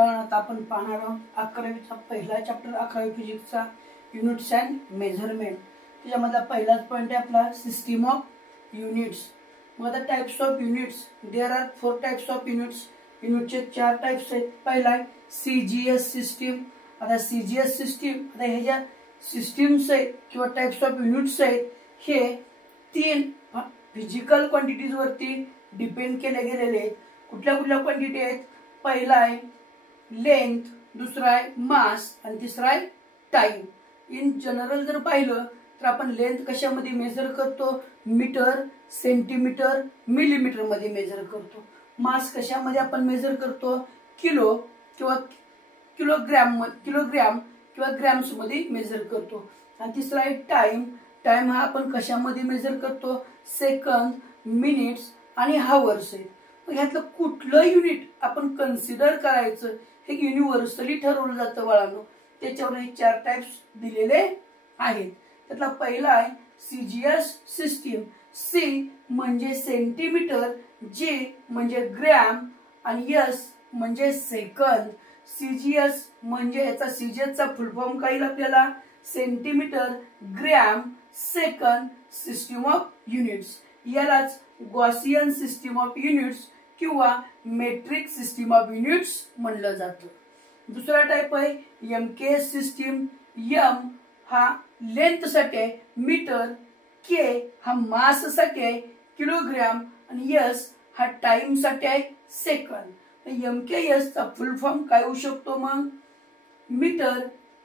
आता आपण पाहणार आहोत 11वीचा पहिला चॅप्टर 11वी फिजिक्सचा युनिट्स अँड मेजरमेंट। त्याच्यामधला पहिलाच पॉइंट आहे आपला सिस्टीम ऑफ युनिट्स। मग आता types of units, there are 4 types of units. युनिटचे 4 टाइप्स आहेत। पहिला आहे सीजीएस सिस्टीम। आता सीजीएस सिस्टीम, आता हे ज्या सिस्टीम्स आहेत किंवा टाइप्स ऑफ युनिट्स आहेत हे 3 फिजिकल क्वांटिटीज वरती डिपेंड केले गेलेले आहेत। कुठल्या कुठल्या क्वांटिटी आहेत? पहिला आहे लेंथ, दुसरा आहे मास आणि तिसरा आहे टाइम। इन जनरल जर पाहिलं तर आपण लेंथ कशामध्ये मेजर करतो? मीटर, सेंटीमीटर, मिलीमीटर मध्ये मेजर करतो। मास कशामध्ये आपण मेजर करतो? किलो किंवा किलोग्राम किंवा ग्रॅम्स मध्ये मेजर करतो। आणि तिसरा आहे टाइम। टाइम हा आपण कशामध्ये मेजर करतो? सेकंद, मिनिट्स आणि हावर्स आहे। ह्यातलं कुठलं युनिट आपण कन्सिडर करायचं हे युनिव्हर्सली ठरवलं जातं बाळांनो। त्याच्यावर हे 4 टाइप्स दिलेले आहेत। त्यातला पहिला आहे सीजीएस सिस्टीम। सी म्हणजे सेंटीमीटर, जे म्हणजे ग्रॅम आणि एस म्हणजे सेकंद। सीजीएस म्हणजे याचा सीजीएसचा फुल फॉर्म काय येईल आपल्याला? Centimetre, gram, second, system of units. यालाच गॉसियन सिस्टीम ऑफ युनिट्स किंवा मेट्रिक सिस्टीम ऑफ युनिट्स म्हणलं जातं। दुसरा टाइप आहे एमकेएस सिस्टीम। एम हा लेंथ साठी आहे मीटर, के हा मास साठी आहे किलोग्राम आणि एस हा टाइम साठी आहे सेकंद। एमकेएस चा फुल फॉर्म काय होऊ शकतो मग? Metre,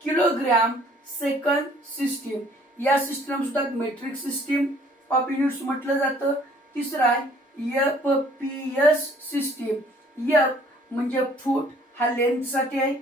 kilogram, second system. या सिस्टम सुद्धा मेट्रिक सिस्टीम ऑफ युनिट्स म्हटलं जातं। तिसरा आहे एफपीएस सिस्टीम। एफ म्हणजे फूट हा लेंथ साठी आहे,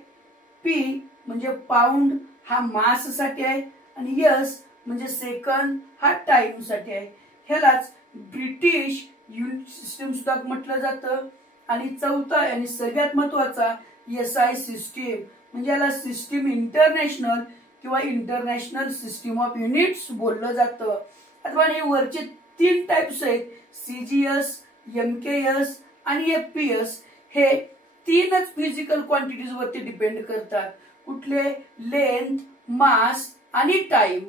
पी म्हणजे पाउंड हा मास साठी आहे आणि एस म्हणजे सेकंद हा टाइम साठी आहे। ह्यालाच ब्रिटिश युनिट सिस्टीम सुद्धा म्हटलं जातं। आणि चौथा आणि सगळ्यात महत्वाचा एसआय सिस्टीम, म्हणजे याला सिस्टीम इंटरनॅशनल किंवा इंटरनॅशनल सिस्टीम ऑफ युनिट्स बोललं जातं। अथवा हे वरचे 3 टाइप्स आहेत सीजीएस, एमकेएस आणि एफपीएस, हे 3च फिजिकल क्वांटिटीज वरती डिपेंड करतात। कुठले? लेंथ, मास आणि टाइम।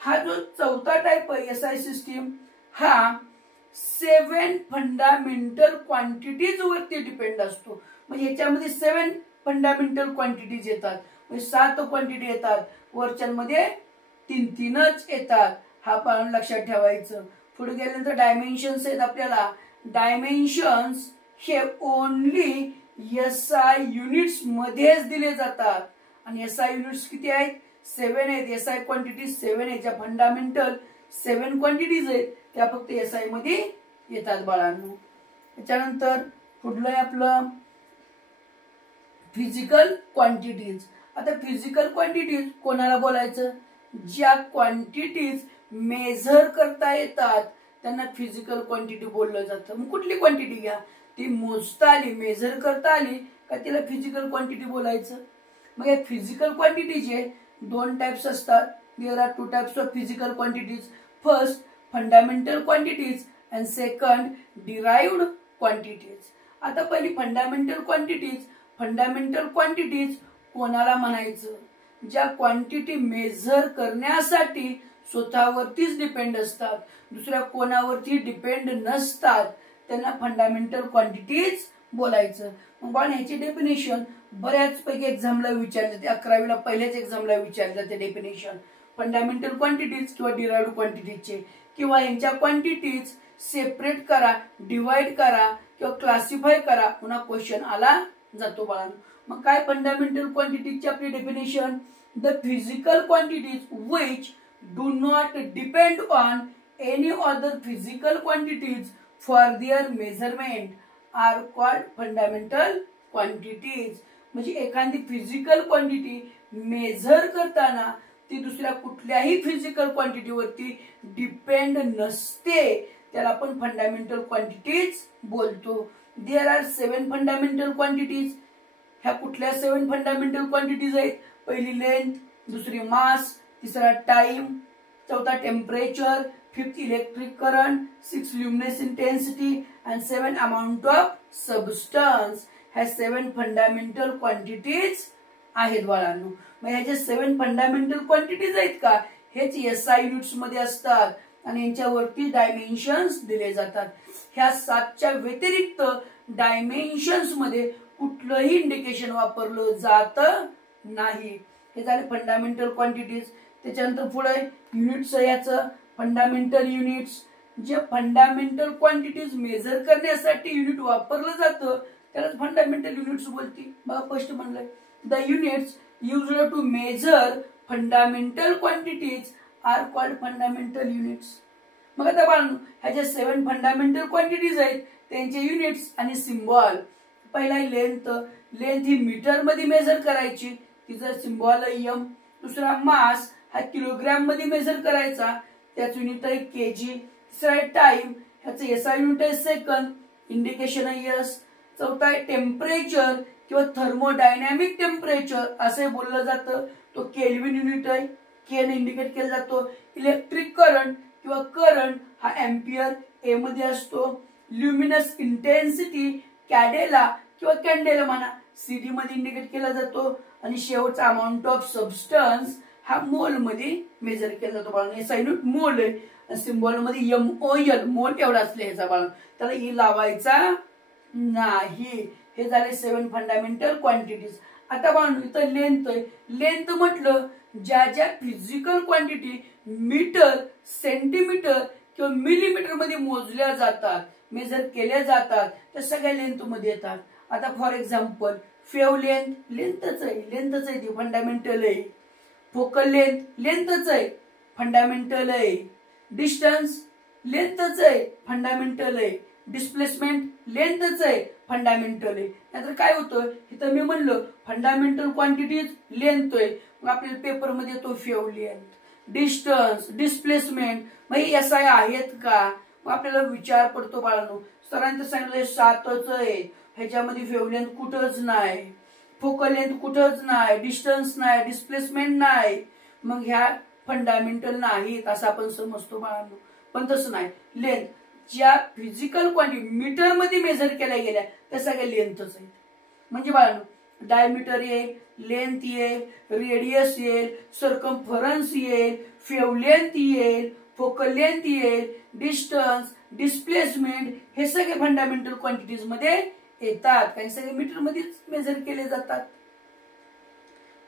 हा जो चौथा टाइप आहे एसआय सिस्टीम हा 7 फंडामेंटल क्वांटिटीज वरती डिपेंड असतो। म्हणजे याच्यामध्ये 7 फंडामेंटल क्वांटिटीज येतात, म्हणजे 7 क्वांटिटी येतात। वरच्यांमध्ये 3-3च येतात। हा पाहून लक्षात ठेवायचं। पुढे गेल्यानंतर डायमेन्शन्स आहेत आपल्याला। डायमेन्शन्स हे ओनली एसआय युनिट्स मध्येच दिले जातात। आणि एसआय युनिट्स किती आहेत? 7 आहेत। एसआय क्वांटिटीज 7 आहेत। ज्या फंडामेंटल 7 क्वांटिटीज आहेत त्या फक्त एसआय मध्ये येतात बाळांनो। त्याच्यानंतर पुढलं आहे आपलं फिजिकल क्वांटिटीज। आता फिजिकल क्वांटिटीज कोणाला बोलायचं? ज्या क्वांटिटीज मेजर करता येतात त्यांना फिजिकल क्वांटिटी बोललं जातं। मग कुठली क्वांटिटी घ्या, ती मोजता आली, मेजर करता आली का तिला फिजिकल क्वांटिटी बोलायचं। मग या फिजिकल क्वांटिटीचे 2 टाइप्स असतात। There are 2 types of physical quantities. First fundamental quantities and second derived quantities. आता पहिली फंडामेंटल क्वांटिटीज। फंडामेंटल क्वांटिटीज कोणाला म्हणायचं? ज्या क्वांटिटी मेजर करण्यासाठी स्वतःवरतीच डिपेंड असतात, दुसऱ्या कोणावरती डिपेंड नसतात, त्यांना फंडामेंटल क्वांटिटीज बोलायचं। मग बाळ ह्याची डेफिनेशन बऱ्याच पैकी एक्झामला विचारले जाते। 11वीला पहिल्याच एक्झामला विचारले जाते डेफिनेशन फंडामेंटल क्वांटिटीज किंवा डिराइव्ड क्वांटिटीजचे। किंवा यांच्या क्वांटिटीज सेपरेट करा, डिवाइड करा किंवा क्लासिफाय करा, पुन्हा क्वेश्चन आला जातो बाळांनो। मग काय फंडामेंटल क्वांटिटीजची आपली definition? The physical quantities which do not depend on any other physical quantities for their measurement are called fundamental quantities। म्हणजे एखादी फिजिकल क्वांटिटी मेजर करताना ती दुसऱ्या कुठल्याही फिजिकल क्वांटिटी वरती डिपेंड नसते, त्याला आपण फंडामेंटल क्वांटिटीज बोलतो। There are 7 fundamental quantities. ह्या कुठल्या 7 फंडामेंटल क्वांटिटीज आहेत? पहिली लेंथ, दुसरी मास, तिसरा टाइम, चौथा temperature, 5th electric current, 6th luminous intensity and 7 amount of substance. ह्या 7 फंडामेंटल क्वांटिटीज आहेत बाळांनो. मग ह्या ज्या 7 फंडामेंटल क्वांटिटीज आहेत का, हेच SI युनिट्स मध्ये असतात आणि यांच्यावरती डायमेन्शन्स दिले जातात. ह्या 7च्या व्यतिरिक्त डायमेन्शन्स मध्ये कुठलंही इंडिकेशन वापरलं जात नाही. हे झाले फंडामेंटल क्वांटिटीज. त्याच्यानंतर पुढे युनिट्स याचं फंडामेंटल युनिट्स. जे फंडामेंटल क्वांटिटीज मेजर करण्यासाठी युनिट वापरलं जातं त्याला फंडामेंटल युनिट्स बोलतील. बघा फर्स्ट म्हणलंय the units used to measure fundamental quantities are called fundamental units. मग आता बाळांनो ह्या ज्या 7 फंडामेंटल क्वांटिटीज आहेत त्यांचे युनिट्स आणि सिम्बॉल. पहिला लेंथ. लेंथ ही मीटर मध्ये मेजर करायची, तिचा सिम्बॉल एम. दुसरा मास हा किलोग्राम मध्ये मेजर करायचा, त्याचं युनिट आहे केजी. तिसरा आहे टाइम, ह्याचं SI युनिट आहे सेकंद, इंडिकेशन आहे एस. चौथा आहे टेम्परेचर किंवा थर्मोडायनॅमिक टेम्परेचर असं बोललं जातं, तो केल्विन युनिट आहे, के ने इंडिकेट केला जातो. इलेक्ट्रिक करंट किंवा करंट हा एम्पियर ए मध्ये असतो. ल्युमिनस इंटेन्सिटी कॅडेला किंवा कॅन्डेला म्हणा CD मध्ये इंडिकेट केला जातो. आणि शेवटचा अमाऊंट ऑफ सबस्टन्स हा मोल मध्ये मेजर केला जातो बाळा. याचा युनिट मोल आहे, सिम्बॉल मध्ये MOL मोल एवढा असले ह्याचा बाळा, त्याला ई लावायचा नाही. हे झाले 7 फंडामेंटल क्वांटिटीज. आता बाळा इथं लेंथ आहे. लेंथ म्हटलं ज्या ज्या फिजिकल क्वांटिटी मीटर, सेंटीमीटर किंवा मिलीमीटर मध्ये मोजल्या जातात, मेजर केल्या जातात, त्या सगळ्या लेंथ मध्ये येतात. आता फॉर एक्झाम्पल फेव लेंथ, लेंथच आहे ती फंडामेंटल आहे. फोकल लेंथ, लेंथच आहे, फंडामेंटल आहे. डिस्टन्स, लेंथच आहे, फंडामेंटल आहे. डिस्प्लेसमेंट, लेंथच आहे, फंडामेंटल आहे. नाहीतर काय होतं इथं मी म्हणलं फंडामेंटल क्वांटिटीज लेंथ आहे, मग आपल्याला पेपर मध्ये येतो फेव लेंथ, डिस्टन्स, डिस्प्लेसमेंट. मग SI आहेत का, मग आपल्याला विचार पडतो बाळांनो. सरांनी सांगितलं 7च आहे, ह्याच्यामध्ये फेव लेंथ कुठंच नाही, फोकल लेंथ कुठंच नाही, डिस्टन्स नाही, डिस्प्लेसमेंट नाही, मग ह्या फंडामेंटल नाहीत असं आपण समजतो बाळांनो. पण तसं नाही. लेंथ ज्या फिजिकल क्वांटिटी मीटर मध्ये मेजर केल्या गेल्या त्या सगळ्या लेंथच आहेत. म्हणजे बाळांनो डायमीटर येईल, लेंथ येईल, रेडियस येईल, सर्कम्फरन्स येईल, फेव लेंथ येईल, फोकल लेंथ येईल, डिस्टन्स, डिस्प्लेसमेंट, हे सगळे फंडामेंटल क्वांटिटीज मध्ये येतात. काही सगळे मीटर मध्येच मेजर केले जातात.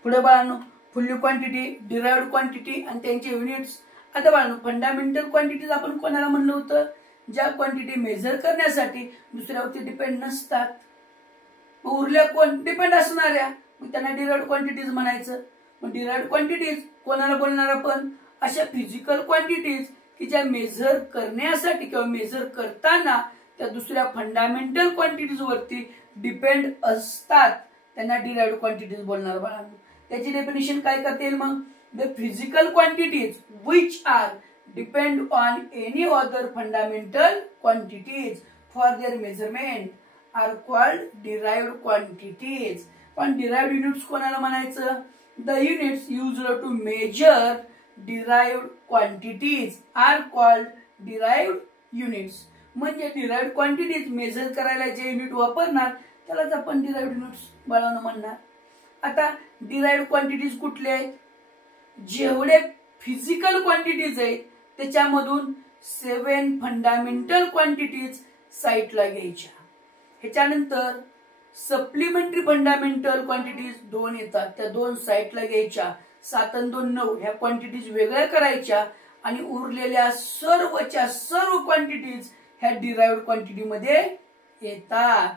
पुढे बाळांनो फुल्ली क्वांटिटी, डिराइव्ड क्वांटिटी आणि त्यांचे युनिट्स. आता बाळांनो फंडामेंटल क्वांटिटीज आपण कोणाला म्हणलं होतं, ज्या क्वांटिटी मेजर करण्यासाठी दुसऱ्यावरती डिपेंड नसतात. मग उरल्या कोण डिपेंड असणाऱ्या, मग त्यांना डिराइव्ड क्वांटिटीज म्हणायचं. मग डिराइव्ड क्वांटिटीज कोणाला बोलणार आपण, अशा फिजिकल क्वांटिटीज की ज्या मेजर करण्यासाठी किंवा मेजर करताना त्या दुसऱ्या फंडामेंटल क्वांटिटीज वरती डिपेंड असतात, त्यांना डिराइव्ड क्वांटिटीज बोलणार बाळांनो. त्याची डेफिनेशन काय करता येईल मग, the physical quantities which are depend on any other fundamental quantities for their measurement are called derived quantities. पण डिराइव्ड युनिट्स कोणाला म्हणायचं, the units used to measure derived quantities are called derived units. म्हणजे derived quantities measure करायला जे unit वापरणार त्यालाच आपण derived units बाळांनो म्हणणार. आता डिराइव्ड क्वांटिटीज कुठले आहेत, जेवढे फिजिकल क्वांटिटीज आहेत त्याच्यामधून 7 फंडामेंटल क्वांटिटीज साईटला घ्यायच्या. ह्याच्यानंतर सप्लिमेंटरी फंडामेंटल क्वांटिटीज 2 येतात, त्या 2 साईटला घ्यायच्या. 7 आणि 2 9 ह्या क्वांटिटीज वेगळ्या करायच्या आणि उरलेल्या सर्वच्या सर्व क्वांटिटीज ह्या डिराइव्ड क्वांटिटी मध्ये येतात.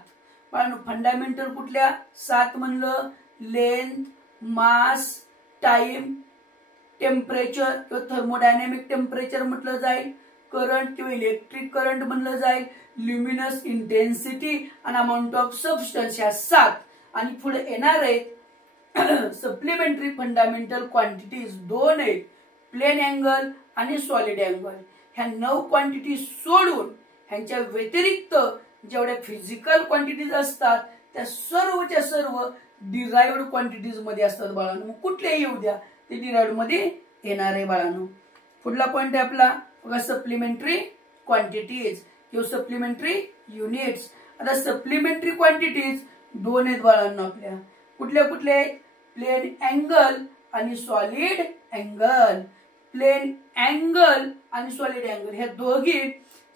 पण फंडामेंटल कुठल्या 7 म्हणलं, लेंथ, मास, टाइम, टेम्परेचर किंवा थर्मोडायनॅमिक टेम्परेचर म्हटलं जाईल, करंट किंवा इलेक्ट्रिक करंट म्हणलं जाईल, ल्युमिनस इंटेन्सिटी आणि अमाऊंट ऑफ सबस्टन्स, ह्या 7. आणि पुढे येणार आहेत सप्लिमेंटरी फंडामेंटल क्वांटिटीज 2 आहेत, प्लेन अँगल आणि सॉलिड अँगल. ह्या 9 क्वांटिटी सोडून ह्यांच्या व्यतिरिक्त जेवढ्या फिजिकल क्वांटिटीज असतात त्या सर्वच्या सर्व डिराइव्ड क्वांटिटीज मध्ये असतात बाळांनो. मग कुठल्याही येऊ द्या ते डिराइव्ड मध्ये येणार आहे बाळांनो. पुढला पॉइंट आहे आपला बघा सप्लिमेंटरी क्वांटिटीज किंवा सप्लिमेंटरी युनिट्स. आता सप्लिमेंटरी क्वांटिटीज दोन आहेत बाळांनो आपल्या. कुठले कुठले? प्लेन अँगल आणि सॉलिड अँगल. प्लेन अँगल आणि सॉलिड अँगल ह्या दोघी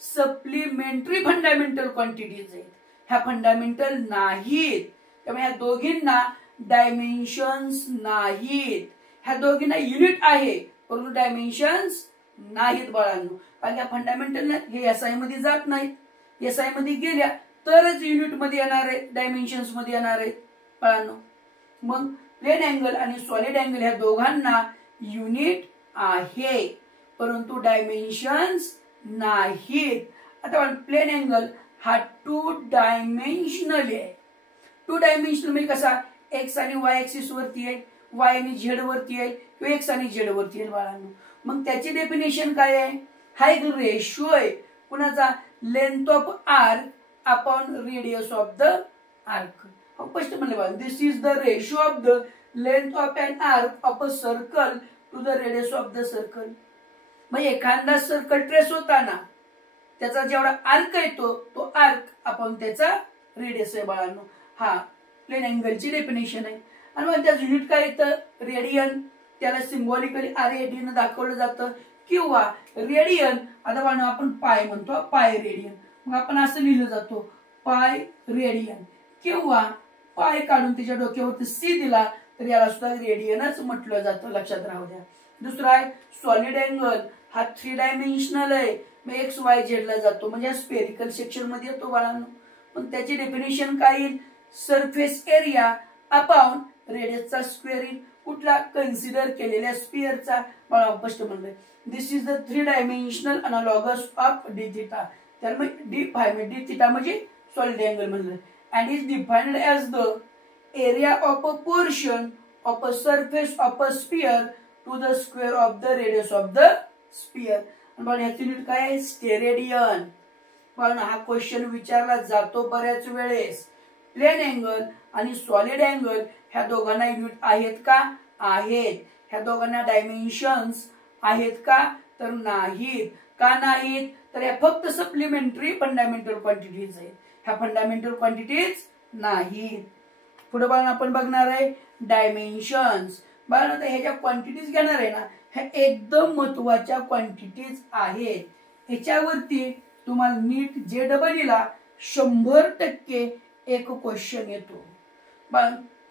सप्लिमेंटरी फंडामेंटल क्वांटिटीज आहेत. ह्या फंडामेंटल नाहीत, त्यामुळे ह्या दोघींना डायमेन्शन्स नाहीत. ह्या दोघींना युनिट आहे परंतु डायमेन्शन्स नाहीत बाळांनो. कारण ह्या फंडामेंटल हे एसआय मध्ये जात नाहीत. एसआय मध्ये गेल्या तरच युनिट मध्ये येणार आहे, डायमेन्शन्स मध्ये येणार आहेत बाळांनो. मग प्लेन अँगल आणि सॉलिड अँगल ह्या दोघांना युनिट आहे परंतु डायमेन्शन्स नाहीत. आता प्लेन अँगल हा 2 डायमेन्शनल आहे. 2 डायमेन्शनल म्हणजे कसा? एक्स आणि वाय ऍक्सिस वरती आहे, वाय आणि झेड वरती आहे किंवा एक्स आणि झेड वरती आहे बाळांनो. मग त्याची डेफिनेशन काय आहे? हा एक रेशो आहे. कुणाचा? Length of arc upon radius of the arc. स्पष्ट म्हणले बाळा, this is the ratio of the length of an arc of a circle to the radius of the circle. मग एखादा सर्कल ट्रेस होताना त्याचा जेवढा आर्क येतो तो आर्क आपण त्याचा रेडियस आहे बाळांनो. हा प्लेन अँगलची डेफिनेशन आहे. आणि मग त्याचं युनिट काय येतं? रेडियन. त्याला सिम्बॉलिकली RAD ने दाखवलं जातं किंवा रेडियन. आता बाळांनो आपण पाय म्हणतो, पाय रेडियन. मग आपण असं लिहिलं जातो पाय रेडियन किंवा पाय काढून त्याच्या डोक्यावरती C दिला तर याला सुद्धा रेडियनच म्हटलं जातं, लक्षात राहू द्या. दुसरा आहे सॉलिड अँगल. हा 3 डायमेन्शनल आहे. मग एक्स वाय झेडला जातो म्हणजे स्पेरिकल सेक्शन मध्ये येतो बाळांनो. पण त्याची डेफिनेशन काय येईल? सरफेस एरिया अपॉन रेडियसचा स्क्वेअर येईल. कुठला? कन्सिडर केलेल्या स्फिअरचा. मला स्पष्ट म्हणलंय this is the 3 dimensional analogous of d theta. त्याला मग डी थिटा म्हणजे सॉलिड अँगल म्हणलं. And is defined as the area of a portion of a surface of a sphere to the square of the radius of the sphere. आणि ह्याची unit काय आहे? Steradian. पण हा क्वेश्चन विचारला जातो बऱ्याच वेळेस. प्लेन अँगल आणि सॉलिड अँगल ह्या दोघांना युनिट आहेत का? आहेत. ह्या दोघांना डायमेन्शन्स आहेत का? तर नाहीत. का नाहीत? तर ह्या फक्त सप्लिमेंटरी फंडामेंटल क्वांटिटीज आहेत. ह्या फंडामेंटल क्वांटिटीज नाहीत. पुढे बाळा आपण बघणार आहे डायमेन्शन्स. बाळा आता ह्या ज्या क्वांटिटीज घेणार आहे ना ह्या एकदम महत्वाच्या क्वांटिटीज आहेत. ह्याच्यावरती तुम्हाला नीट JEE ला 100% एक क्वेश्चन येतो.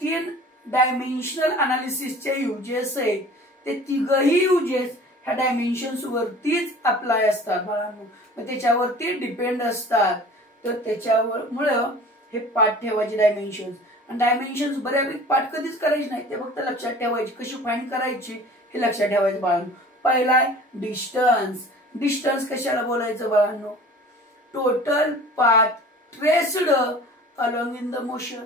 3 डायमेन्शनल अनालिसिसचे युजेस आहेत. ते तिघही युजेस ह्या डायमेन्शन्स वरतीच अप्लाय असतात बाळांनो. मग त्याच्यावरती डिपेंड असतात. तर त्याच्यामुळे हे पाठ ठेवायचे डायमेन्शन्स. आणि डायमेन्शन्स बऱ्यापैकी पाठ कधीच करायचे नाही, ते फक्त लक्षात ठेवायचे. कशी फाइंड करायची हे लक्षात ठेवायचं बाळांनो. पहिला आहे डिस्टन्स. डिस्टन्स कशाला बोलायचं बाळांनो? Total path traced along in the motion.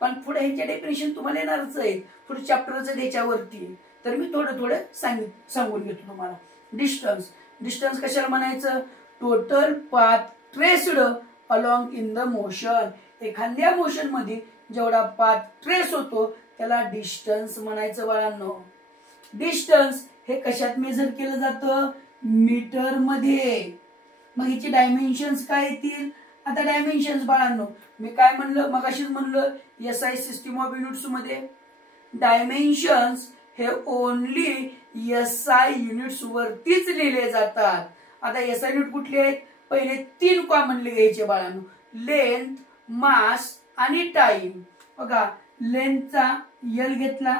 पण पुढे ह्याचे डेफिनेशन तुम्हाला येणारच आहे, पुढे चॅप्टरचं त्याच्यावरती. तर मी थोडं सांगून घेतो तुम्हाला. डिस्टन्स. डिस्टन्स कशाला म्हणायचं? Total path traced along in the motion. एखाद्या मोशन मध्ये जेवढा पाथ ट्रेस होतो त्याला डिस्टन्स म्हणायचं बाळांनो. डिस्टन्स हे कशात मेजर केलं जातं? मीटर मध्ये. मग हिचे डायमेन्शन्स काय येतील? आता डायमेन्शन्स बाळांनो मी काय म्हणलं मगाशीच म्हणलं SI सिस्टीम ऑफ युनिट्स मध्ये डायमेन्शन्स हे ओनली SI युनिट्स वरतीच लिहिले जातात. आता SI युनिट कुठले आहेत? पहिले 3 कॉमनली घ्यायचे बाळांनो. लेंथ, मास आणि टाइम. बघा लेंथचा L घेतला,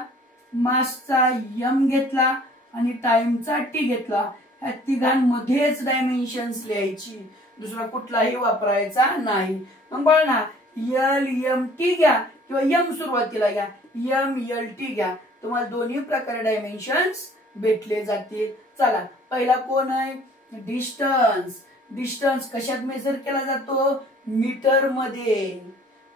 मासचा M घेतला आणि टाइमचा T घेतला. या तिघांमध्येच डायमेन्शन्स लिहायची, दुसरा कुठलाही वापरायचा नाही. मग बघ ना LMT घ्या किंवा M सुरुवातीला घ्या, MLT घ्या, तुम्हाला दोन्ही प्रकारे डायमेन्शन्स भेटले जातील. चला पहिला कोण आहे? डिस्टन्स. डिस्टन्स कशात मेजर केला जातो? मीटर मध्ये.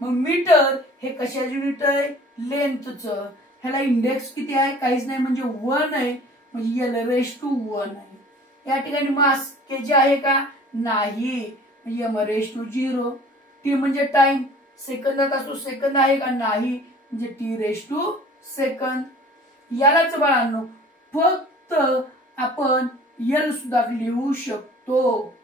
मग मीटर हे कशाचे युनिट आहे? लेंथचं. ह्याला इंडेक्स किती आहे? काहीच नाही म्हणजे 1 आहे, म्हणजे L⁻1 आहे. या ठिकाणी मास kg आहे का? नाही, M⁻0. T म्हणजे टाइम, सेकंदात असतो, सेकंद आहे का? नाही, म्हणजे T⁻सेकंद. यालाच बाळांनो फक्त आपण L सुद्धा लिहू शकतो.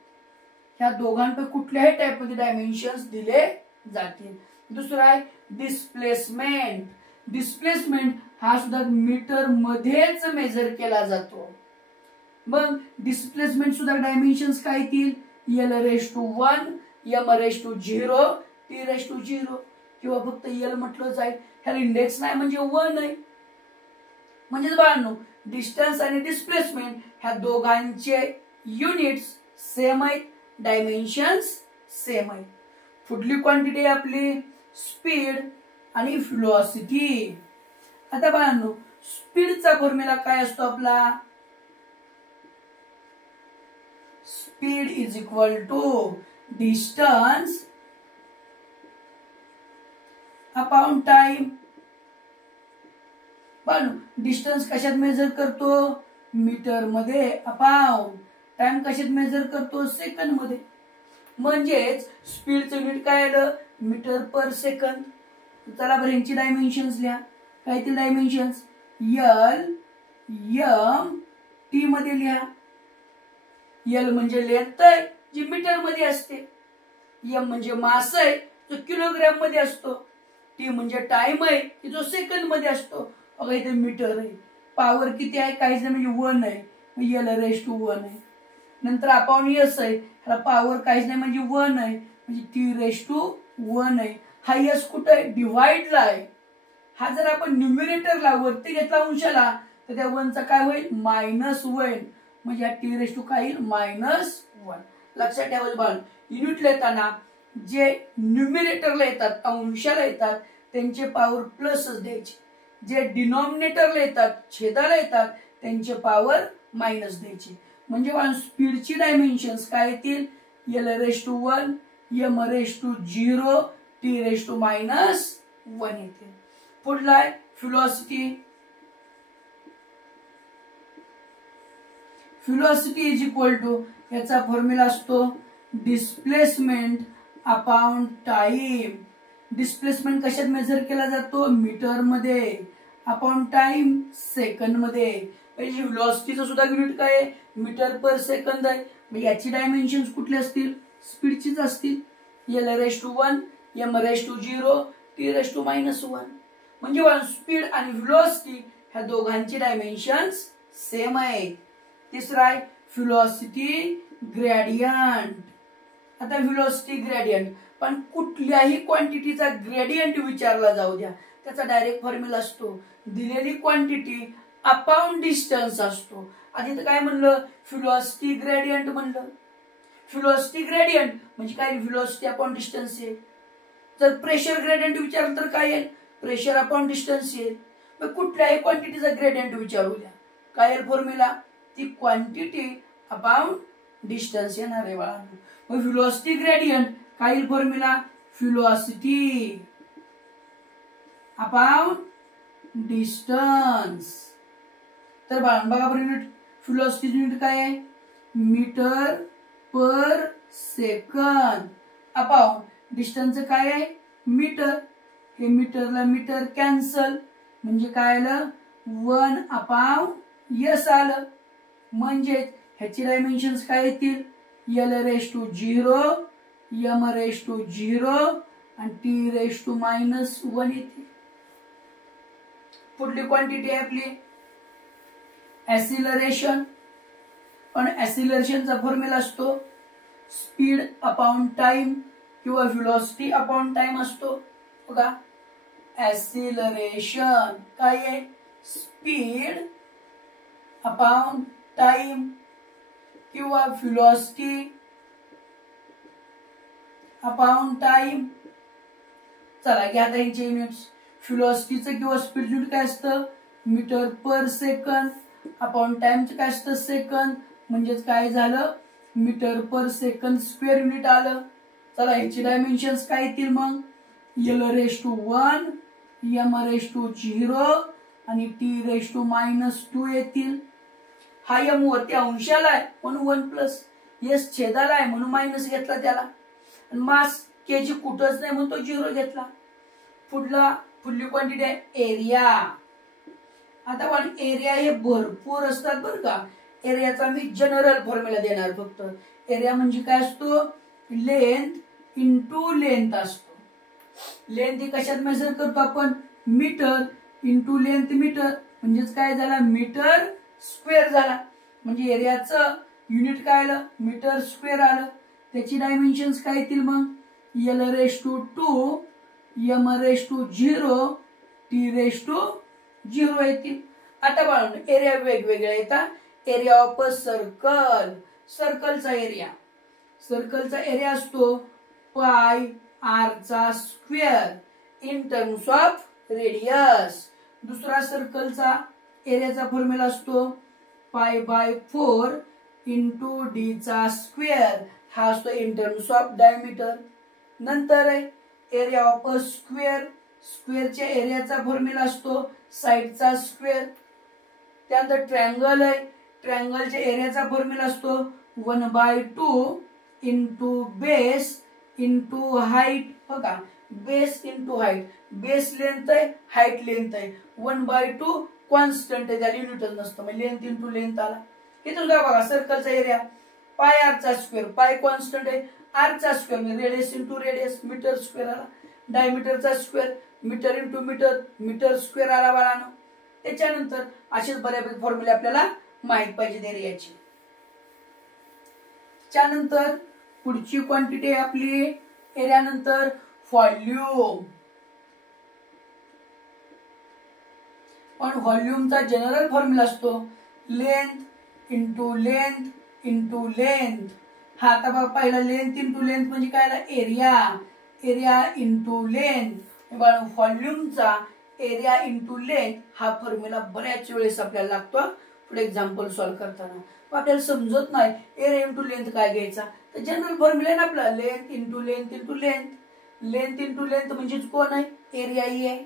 ह्या दोघांपैकी कुठल्याही टाइप मध्ये डायमेन्शन्स दिले जातील. दुसरा आहे डिस्प्लेसमेंट. डिस्प्लेसमेंट हा सुद्धा मीटर मध्येच मेजर केला जातो. मग डिस्प्लेसमेंट सुद्धा डायमेन्शन्स काय येतील, L⁻⁴, M⁻�0, T⁻�0 किंवा फक्त L म्हटलं जाईल. ह्याला इंडेक्स नाही म्हणजे 1 आहे. म्हणजे बाळांनो डिस्टन्स आणि डिस्प्लेसमेंट ह्या दोघांचे युनिट्स सेम आहेत, डायमेन्शन्स सेम आहेत. पुढली क्वांटिटी आपली स्पीड आणि व्हेलॉसिटी. आता बाळांनो स्पीडचा फॉर्म्युला काय असतो आपला, speed is equal to distance upon time. पण डिस्टन्स कशात मेजर करतो, मीटर मध्ये, अपॉन टाइम कशात मेजर करतो, सेकंड मध्ये. म्हणजेच स्पीडचं युनिट काय आलं, मीटर पर सेकंद. चला बरं यांची डायमेन्शन्स लिहा. काय ते डायमेन्शन्स, L, M, T मध्ये लिहा. L म्हणजे लेंथ आहे जी मीटर मध्ये असते, M म्हणजे मास आहे जो किलोग्रॅम मध्ये असतो, T म्हणजे टाइम आहे की जो सेकंद मध्ये असतो. बघा इथे मीटर आहे, पॉवर किती आहे, काहीच नाही म्हणजे 1 आहे, L⁻⁴ आहे. नंतर अपॉन S आहे, ह्याला पॉवर काहीच नाही म्हणजे 1 आहे, म्हणजे T⁻1 आहे. हा S कुठे आहे, डिव्हाइडला आहे. हा जर आपण न्यूमरेटरला वरती घेतला अंशाला तर त्या 1चा काय होईल, -1, म्हणजे हा T⁻ काय येईल, -1. लक्षात ठेवायचं बाळ, युनिट लिहिताना जे न्यूमरेटरला येतात, अंशाला येतात, त्यांचे पॉवर प्लसच द्यायचे. जे डिनॉमिनेटरला येतात, छेदाला येतात, त्यांचे पॉवर मायनस द्यायचे. म्हणजे बाळ स्पीडची डायमेन्शन्स काय येतील, L⁻⁴, M⁻�0, T⁻⁻1 येतील. पुढला आहे velocity. Velocity is equal to, याचा फॉर्म्युला असतो डिस्प्लेसमेंट अपॉन टाइम. डिस्प्लेसमेंट कशात मेजर केला जातो, मीटर मध्ये, अपॉन टाइम सेकंड मध्ये. म्हणजे व्हेलॉसिटीचं सुद्धा युनिट काय आहे, मीटर पर सेकंद आहे. म्हणजे याची डायमेन्शन्स कुठले असतील, स्पीडचीच असतील, L⁻⁴, M⁻�0, T⁻⁻1. म्हणजे स्पीड आणि व्हेलॉसिटी ह्या दोघांची डायमेन्शन्स सेम आहेत. तिसरा आहे व्हेलॉसिटी ग्रेडियंट. आता व्हेलॉसिटी ग्रेडियंट, पण कुठल्याही क्वांटिटीचा ग्रेडियंट विचारला जाऊ द्या, त्याचा डायरेक्ट फॉर्म्युला असतो दिलेली क्वांटिटी अपॉन डिस्टन्स असतो. आधी तर काय म्हणलं, व्हेलॉसिटी ग्रेडियंट म्हणलं. व्हेलॉसिटी ग्रेडियंट म्हणजे काय, व्हेलॉसिटी अपॉन डिस्टन्स आहे. जर प्रेशर ग्रेडियंट विचारलं तर काय येईल, प्रेशर अपॉन डिस्टन्स येईल. मग कुठल्याही क्वांटिटीचा ग्रेडियंट विचारू द्या, काय येईल फॉर्म्युला, ती क्वांटिटी अपॉन डिस्टन्स येणार आहे बाळांनो. मग व्हेलॉसिटी ग्रेडियंट काय येईल फॉर्म्युला, व्हेलॉसिटी अपॉन डिस्टन्स. तर बाळांनो बघा बरं, युनिट व्हेलॉसिटी युनिट काय आहे, metre per second, upon distance काय आहे, मीटर. हे मीटरला मीटर कॅन्सल, म्हणजे काय आलं, 1/s आलं. म्हणजे ह्याची डायमेन्शन्स काय येतील, L⁻⁴, M⁻�0 आणि T⁻⁻1 येतील. पुढली क्वांटिटी आहे आपली ऍसिलरेशन. पण ऍसिलरेशनचा फॉर्म्युला असतो स्पीड अपॉन टाइम किंवा व्हेलॉसिटी अपॉन टाइम असतो. बघा ऍसिलरेशन काय आहे, स्पीड अपॉन टाइम किंवा व्हेलॉसिटी अपॉन टाइम. चला घ्या आता यांचे युनिट्स. व्हेलॉसिटीचं किंवा स्पीड युनिट काय असतं, मीटर पर सेकंद, अपॉन टाइमचं काय असतं, सेकंद. म्हणजेच काय झालं, metre per second square unit आलं. चला याची डायमेन्शन्स काय येतील मग, L⁻⁴, M⁻�0 आणि T⁻⁻2 येतील. हा M वरती अंशाला आहे म्हणून 1+, S छेदाला आहे म्हणून मायनस घेतला त्याला, आणि मास केजी कुठंच नाही म्हणून तो 0 घेतला. पुढली क्वांटिटी आहे एरिया. आता पण एरिया हे भरपूर असतात बरं का. एरियाचा मी जनरल फॉर्म्युला देणार फक्त. एरिया म्हणजे काय असतो, लेंथ इंटू लेंथ असतो. लेंथ ही कशात मेजर करतो आपण, मीटर इंटू लेंथ मीटर, म्हणजेच काय झाला, मीटर स्क्वेअर झाला. म्हणजे एरियाचं युनिट काय आलं, मीटर स्क्वेअर आलं. त्याची डायमेन्शन्स काय येतील मग, L⁻², M⁻0, T⁻0 येतील. आता बाळांनो एरिया वेगवेगळ्या येतात. एरिया ऑफ अ सर्कल, सर्कलचा एरिया असतो पाय r चा square in terms of radius. दुसरा सर्कलचा एरियाचा फॉर्म्युला असतो π/4 इंटू d चा स्क्वेअर, हा असतो इन टर्म्स ऑफ डायमीटर. नंतर एरिया ऑफ अ स्क्वेअर, स्क्वेअरच्या एरियाचा फॉर्म्युला असतो साइडचा स्क्वेअर. त्यानंतर ट्रायंगल आहे, ट्रायंगलच्या एरियाचा फॉर्म्युला असतो 1/2 इंटू बेस इंटू हाईट. बघा base into height, base length आहे, हाईट लेंथ आहे. 1/2 कॉन्स्टंट आहे, त्याला युनिटच नसतं, म्हणजे लेंथ इंटू लेंथ आला. इथून काय बघा सर्कलचा एरिया पाय r चा स्क्वेअर, पाय कॉन्स्टंट आहे, r चा स्क्वेअर म्हणजे radius into radius, meter square आला. डायमीटरचा square, meter into meter, meter square आला बाळांनो. त्याच्यानंतर असेच बऱ्यापैकी फॉर्म्युले आपल्याला माहित पाहिजे एरियाची. त्यानंतर पुढची क्वांटिटी आहे आपली एरिया नंतर व्हॉल्यूम. पण व्हॉल्यूमचा जनरल फॉर्म्युला असतो length into length into length. हा आता बघा पहिला लेंथ इंटू लेंथ म्हणजे काय आला, एरिया, एरिया इंटू लेंथ. व्हॉल्यूमचा एरिया इंटू लेंथ हा फॉर्म्युला बऱ्याच वेळेस आपल्याला लागतो पुढे एक्झाम्पल सॉल्व्ह करताना. आपल्याला समजत नाही एरिया इंटू लेंथ काय घ्यायचा, तर जनरल फॉर्म्युला आहे ना आपला length into length into length. Length into length म्हणजेच कोण आहे, एरिया ही आहे.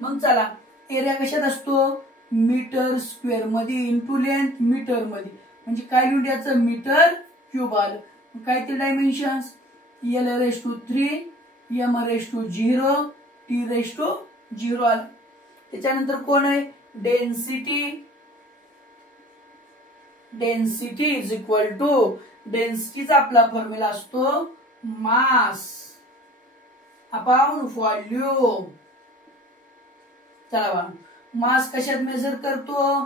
मग चला एरिया कशात असतो, मीटर स्क्वेअर मध्ये इंटू लेंथ मीटर मध्ये, म्हणजे काय युनिट याचं, मीटर क्यूब आलं. काय ते डायमेन्शन्स L⁻3, M⁻0, T⁻0 आलं. त्याच्यानंतर कोण आहे, density. Density is equal to, डेन्सिटीचा आपला फॉर्म्युला असतो मास अपॉन व्हॉल्यूम. चला बघा मास कशात मेजर करतो,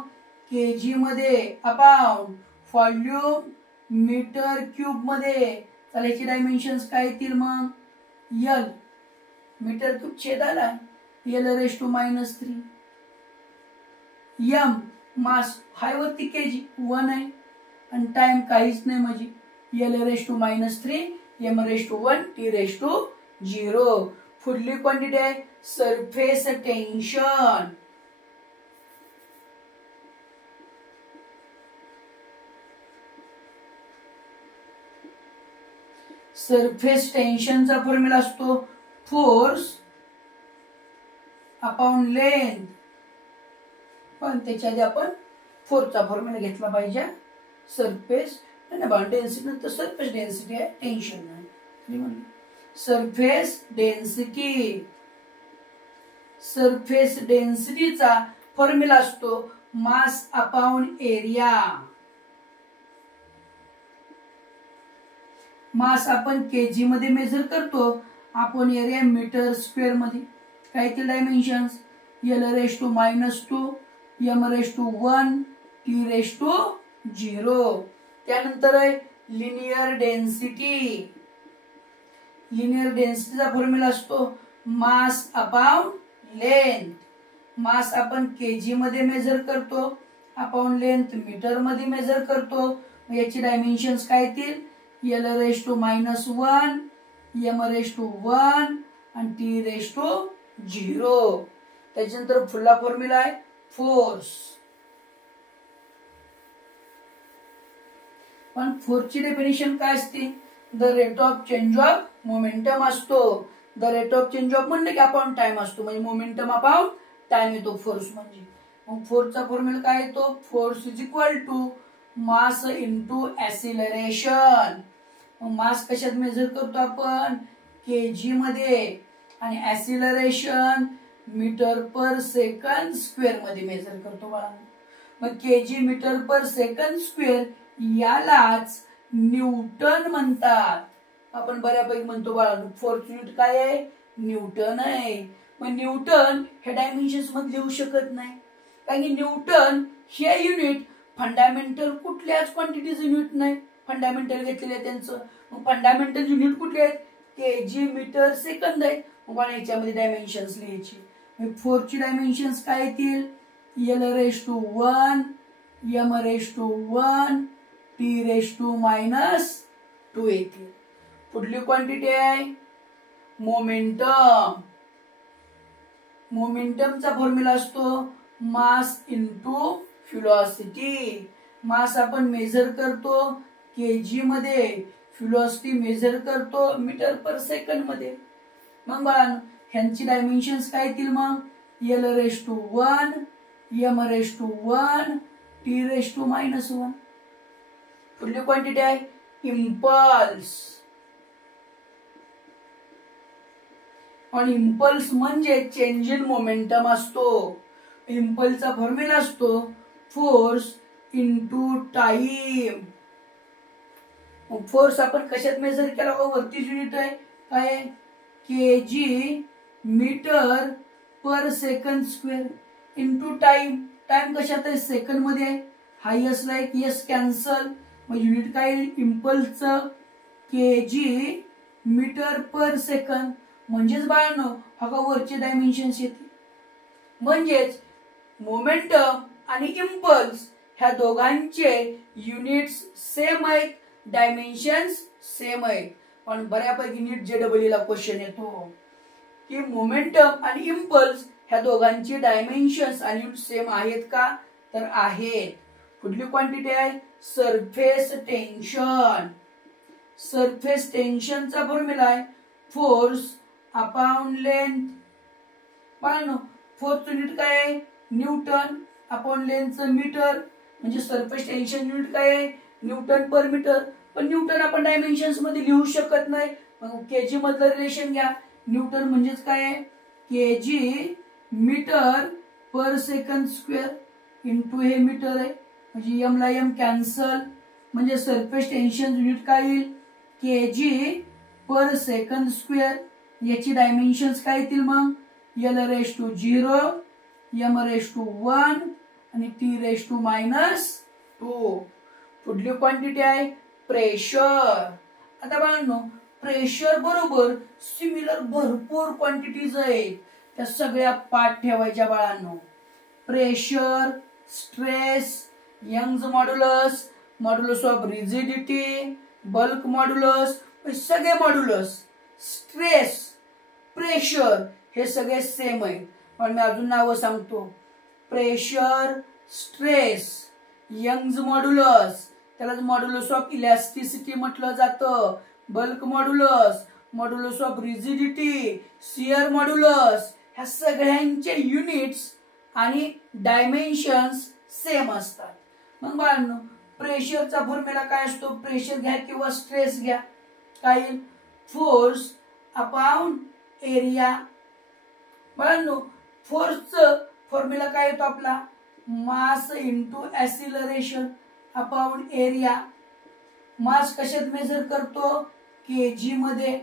केजी मध्ये अपॉन व्हॉल्यूम मीटर क्यूब मध्ये. चला याची डायमेन्शन्स काय येतील मग, L मीटर क्यूब छेदाला L⁻3, M मास हाय वरती केजी 1 आहे आणि टाइम काहीच नाही म्हणजे L⁻3, M⁻1, T⁻0. पुढली क्वांटिटी आहे सरफेस टेन्शन. सरफेस टेन्शनचा फॉर्म्युला असतो फोर्स अपॉन लेंथ. पण त्याच्या आधी आपण फोर्सचा फॉर्म्युला घेतला पाहिजे. सरफेस डेन्सिटी नंतर सरफेस डेन्सिटी आहे, टेन्शन नाही. सरफेस डेन्सिटी, सरफेस डेन्सिटीचा फॉर्म्युला असतो मास अपॉन एरिया. मास आपण केजी मध्ये मेजर करतो, आपण एरिया मीटर स्क्वेअर मध्ये. काय ते डायमेन्शन्स L⁻2, M⁻1, T⁻0. त्यानंतर आहे लिनियर डेन्सिटी. लिनियर डेन्सिटीचा फॉर्म्युला असतो मास अपॉन लेंथ. मास आपण केजी मध्ये मेजर करतो, अपॉन लेंथ मीटर मध्ये मेजर करतो. याची डायमेन्शन्स काय येतील, L⁻1, M⁻1 आणि T⁻0. त्याच्यानंतर पुढला फॉर्म्युला आहे फोर्स. पण फोर्सची डेफिनेशन काय असते, the rate of change of momentum असतो. The rate of change of म्हणलं की अपॉन टाइम असतो, म्हणजे मोमेंटम अपॉन टाइम येतो फोर्स म्हणजे. मग फोर्सचा फॉर्म्युला काय येतो, force is equal to mass into acceleration. Mass कशात मेजर करतो आपण, केजी मध्ये, आणि acceleration meter per second square मध्ये मेजर करतो बाळांनो. मग kg meter per second square यालाच न्यूटन म्हणतात. आपण बऱ्यापैकी म्हणतो बाळांनो फोर्स युनिट काय आहे, न्यूटन आहे. मग न्यूटन हे डायमेन्शन्स मध्ये लिहू शकत नाही, कारण की न्यूटन हे युनिट फंडामेंटल कुठल्याच क्वांटिटीचं युनिट नाही. फंडामेंटल घेतलेले आहे त्यांचं. मग फंडामेंटल युनिट कुठले आहेत, केजी मीटर सेकंद आहेत. मग याच्यामध्ये डायमेन्शन्स लिहायची. मग फोर्सची डायमेन्शन्स काय येतील, L⁻⁴ M⁻⁴ T⁻⁻2 येतील. पुढली क्वांटिटी आहे मोमेंटम. मोमेंटमचा फॉर्म्युला असतो मास इंटू व्हेलॉसिटी. मास आपण मेजर करतो केजी मध्ये, व्हेलॉसिटी मेजर करतो मीटर पर सेकंड मध्ये. मग बाळांनो ह्यांची डायमेन्शन्स काय येतील, मग L⁻⁴ M⁻⁴ T⁻⁻1. पुढली क्वांटिटी आहे इम्पल्स. आणि इम्पल्स म्हणजे चेंज इन मोमेंटम असतो. इम्पल्सचा फॉर्म्युला असतो फोर्स इंटू टाइम. फोर्स आपण कशात मेजर केला, वरतीच युनिट आहे काय, kg meter per second square into time. Time कशात आहे, सेकंड मध्ये आहे. हा यस ला एक यस कॅन्सल. मग युनिट काय इम्पल्सचं, केजी मीटर पर सेकंड. म्हणजेच बाळांनो हा का वरचे डायमेन्शन्स येते. म्हणजेच मोमेंटम आणि इम्पल्स ह्या दोघांचे युनिट्स सेम आहेत, डायमेन्शन्स सेम आहेत. पण बऱ्यापैकी नीट JEE ला क्वेश्चन येतो की मोमेंटम आणि इम्पल्स ह्या दोघांची डायमेन्शन्स आणि युनिट सेम आहेत का, तर आहेत. पुढली क्वांटिटी आहे सरफेस टेन्शन. सरफेस टेन्शनचा फॉर्म्युला आहे फोर्स अपॉन लेंथ. पाहनो फोर्स युनिट काय आहे, न्यूटन, अपॉन लेंथचं मीटर. म्हणजे सरफेस टेन्शन युनिट काय आहे, न्यूटन पर मीटर. पण न्यूटन आपण डायमेन्शन्स मध्ये लिहू शकत नाही. मग केजी मधलं रिलेशन घ्या. न्यूटन म्हणजेच काय आहे, KG meter per second square into हे मीटर आहे. म्हणजे एम ला एम कॅन्सल. म्हणजे सरफेस टेन्शन युनिट काय येईल, केजी पर सेकंड स्क्वेअर. याची डायमेन्शन्स काय येतील मग, L⁻⁴ M⁻⁴ आणि T⁻⁻2. पुढली क्वांटिटी आहे प्रेशर. आता बाळांनो प्रेशर बरोबर सिमिलर भरपूर क्वांटिटीज आहेत, त्या सगळ्या पाठ ठेवायच्या बाळांनो. Pressure, stress, Young's modulus, modulus of rigidity, bulk modulus, सगळे मॉड्युलस, स्ट्रेस, प्रेशर हे सगळे सेम आहेत. पण मी अजून नावं सांगतो. प्रेशर, स्ट्रेस, यंग्स मॉड्युलस, त्याला मॉड्युलस ऑफ इलॅस्टिसिटी म्हटलं जातं. Bulk modulus, modulus of rigidity, shear modulus, ह्या सगळ्यांचे युनिट्स आणि डायमेन्शन्स सेम असतात. मग बाळांनो प्रेशरचा फॉर्म्युला काय असतो, प्रेशर घ्या किंवा स्ट्रेस घ्या, काय फोर्स अपॉन एरिया. बाळांनो फोर्सचं फॉर्म्युला काय येतो आपला, mass into acceleration upon area. Mass कशात मेजर करतो, केजी मध्ये.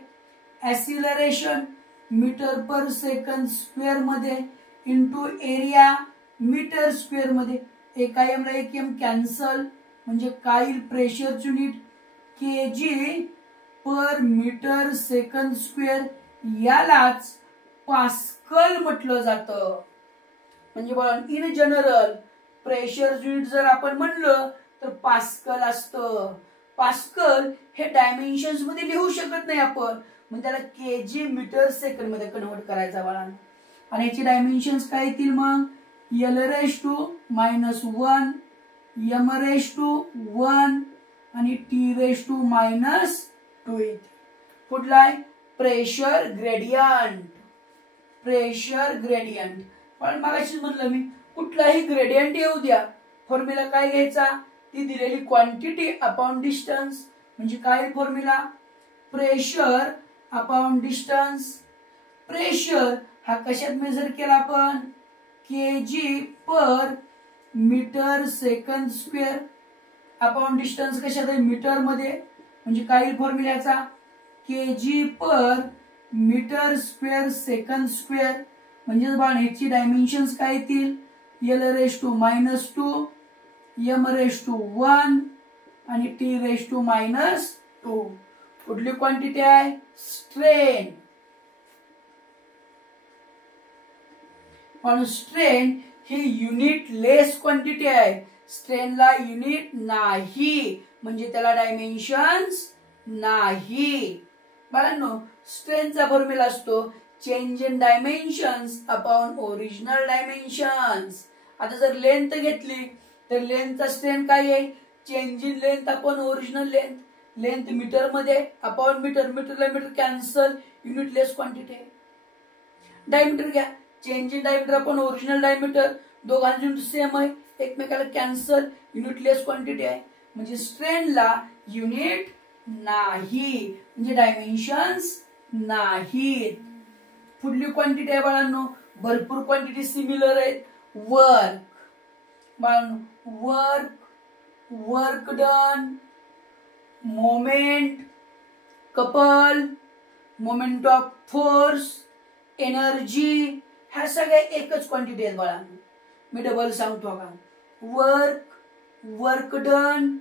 Acceleration meter per second square मध्ये इंटू एरिया मीटर स्क्वेअर मध्ये. एका एम ला एक एम कॅन्सल. म्हणजे काय pressure unit kg per meter second square. यालाच पास्कल म्हटलं जातं. म्हणजे बघा इन जनरल प्रेशर युनिट जर आपण म्हणलं तर पास्कल असतं. पास्कल हे डायमेन्शन्स मध्ये लिहू शकत नाही आपण, मग त्याला केजी मीटर सेकंड मध्ये कन्वर्ट करायचा बाळांनो. आणि याची डायमेन्शन्स काय येतील मग, L⁻⁻1 M⁻⁻1 आणि T⁻⁻2 येते. पुढला आहे प्रेशर ग्रेडियंट. प्रेशर ग्रेडियंट पण मगाशीच म्हणलं मी, कुठलाही ग्रेडियंट येऊ द्या, फॉर्म्युला काय घ्यायचा, ती दिलेली क्वांटिटी अपॉन डिस्टन्स. म्हणजे काय formula, pressure upon distance. Pressure हा कशात मेजर केला आपण, kg per meter second square. Upon distance कशात आहे, मीटर मध्ये. म्हणजे काय फॉर्म्युल्याचा, kg per meter square second square. म्हणजे बाळ ह्याची डायमेन्शन्स काय येतील, l⁻², m⁻1 आणि t⁻². कुठली क्वांटिटी आहे, स्ट्रेन. पण स्ट्रेन ही युनिट लेस क्वांटिटी आहे. स्ट्रेनला युनिट नाही म्हणजे त्याला डायमेन्शन्स नाही. बाळांनो स्ट्रेनचा फॉर्म्युला असतो change in dimensions upon original dimensions. आता जर लेंथ घेतली तर लेंथचा स्ट्रेन काय आहे, change in length upon original length. Length metre मध्ये अपॉन मीटर, मीटरला metre cancel, unitless quantity आहे. डायमीटर घ्या, change in diameter upon original diameter, दोघांची युनिट सेम आहे, एकमेकाला कॅन्सल, युनिट लेस क्वांटिटी आहे. म्हणजे स्ट्रेनला युनिट नाही म्हणजे डायमेन्शन्स नाहीत. पुढली क्वांटिटी आहे बाळांनो, भरपूर क्वांटिटी सिमिलर आहेत. वर्क बाळांनो, work done, moment, couple, moment of force, energy, ह्या सगळ्या एकच क्वांटिटी आहेत बाळांनो. मी डबल सांगतो का, वर्क डन,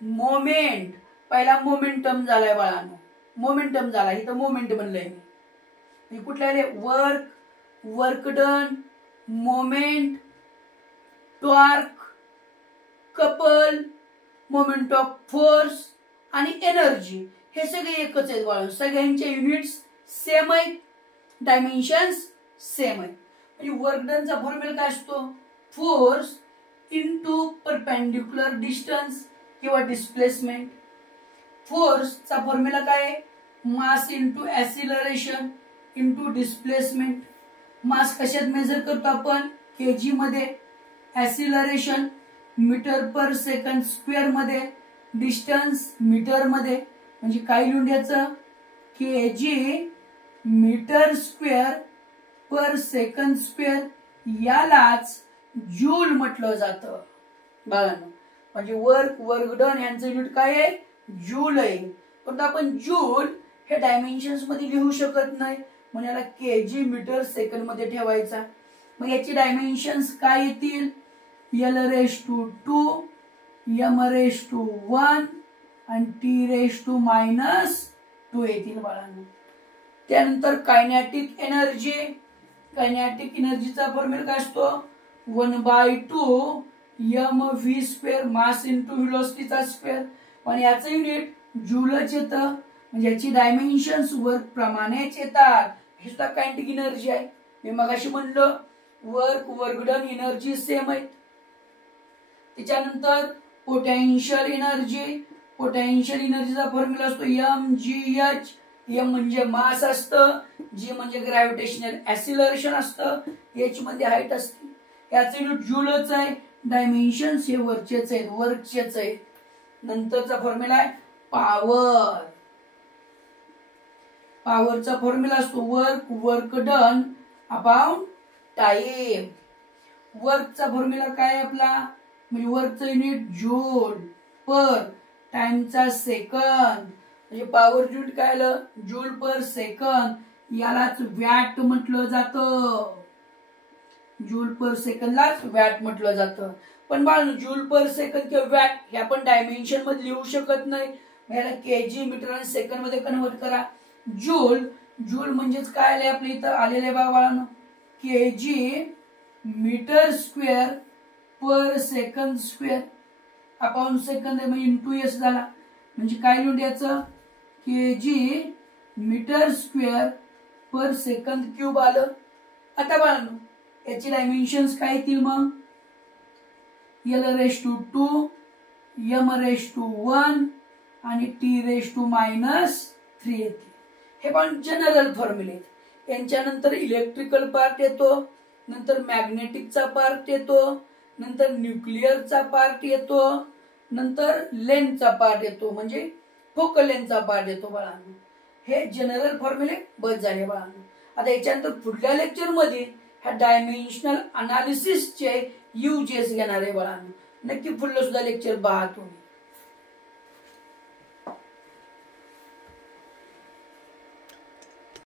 मोमेंट. पहिला मोमेंटम झालाय बाळांनो, मोमेंटम झाला, इथं मोमेंट बनलंय मी. कुठले आले, work done, moment, torque, couple, moment of force आणि एनर्जी, हे सगळे एकच आहेत बाळांनो. सगळ्यांचे युनिट्स सेम आहेत, डायमेन्शन्स सेम आहेत. म्हणजे वर्क डनचा फॉर्म्युला काय असतो, फोर्स इंटू परपेंडिक्युलर डिस्टन्स किंवा डिस्प्लेसमेंट. फोर्सचा फॉर्म्युला काय आहे, mass into acceleration into displacement. Mass कशात मेजर करतो आपण, केजी मध्ये, acceleration meter per second square मध्ये, डिस्टन्स मीटर मध्ये. म्हणजे काय लिहून द्यायचं, KG metre square per second square, यालाच जूल म्हटलं जातं बाळांनो. म्हणजे वर्क डन यांचं युनिट काय आहे, जूल आहे. पण आपण जूल हे डायमेन्शन्स मध्ये लिहू शकत नाही, म्हणजे याला केजी मीटर सेकंड मध्ये ठेवायचा. मग याची डायमेन्शन्स काय येतील, l⁻², m⁻1 आणि t⁻² येतील बाळांनो. त्यानंतर कायनॅटिक एनर्जी. कायनॅटिक एनर्जीचा फॉर्म्युला काय असतो, 1/2 mv², मास इंटू व्हेलॉसिटीचा स्क्वेअर. पण याचं युनिट जूलच येतं, म्हणजे याची डायमेन्शन्स वर्क प्रमाणेच येतात. हे सुद्धा कायनेटिक एनर्जी आहे. मी मगाशी म्हणलं वर्क डन एनर्जी सेम आहेत. त्याच्यानंतर पोटेन्शियल एनर्जी. पोटेन्शियल एनर्जीचा फॉर्म्युला असतो mgh. m म्हणजे मास असतं, g म्हणजे ग्रॅव्हिटेशनल ऍक्सिलरेशन असतं, h मध्ये हाईट असते. याचं युनिट जूलच आहे, डायमेन्शन्स हे वरचेच आहेत, वर्कचेच आहेत. नंतरचा फॉर्म्युला आहे पॉवर. पॉवरचा फॉर्म्युला असतो वर्क डन अपॉन टाइम. वर्कचा फॉर्म्युला काय आपला, म्हणजे वर्कचं युनिट जूल पर टाइमचा सेकंद. म्हणजे पॉवर युनिट काय आलं, जूल पर सेकंद. यालाच वॅट म्हटलं जातं, जूल पर सेकंदलाच वॅट म्हटलं जातं. पण बाळ जूल पर सेकंद किंवा वॅट हे आपण डायमेन्शन मध्ये लिहू शकत नाही. याला केजी मीटर आणि सेकंड मध्ये कन्वर्ट करा. जूल म्हणजेच काय आले आपल्या इथं आलेले बाळांनो, KG metre square per second square upon second म्हणजे इंटू एस झाला. म्हणजे काय लिहून द्यायचं, KG metre square per second cube आलं. आता बाळांनो याची डायमेन्शन्स काय येतील मग, l⁻², m⁻1 आणि t⁻³ येते. हे पण जनरल फॉर्म्युले. यांच्यानंतर इलेक्ट्रिकल पार्ट येतो, नंतर मॅग्नेटिकचा पार्ट येतो, नंतर न्यूक्लिअरचा पार्ट येतो, नंतर लेन्थचा पार्ट येतो, म्हणजे फोकल लेन्थचा पार्ट येतो बाळांनो. हे जनरल फॉर्म्युले बस झाले बाळांनो. आता याच्यानंतर पुढल्या लेक्चर मध्ये ह्या डायमेन्शनल अनालिसिसचे युजेस घेणार आहे बाळांनो. नक्की पुढलं सुद्धा लेक्चर पहा तुम्ही.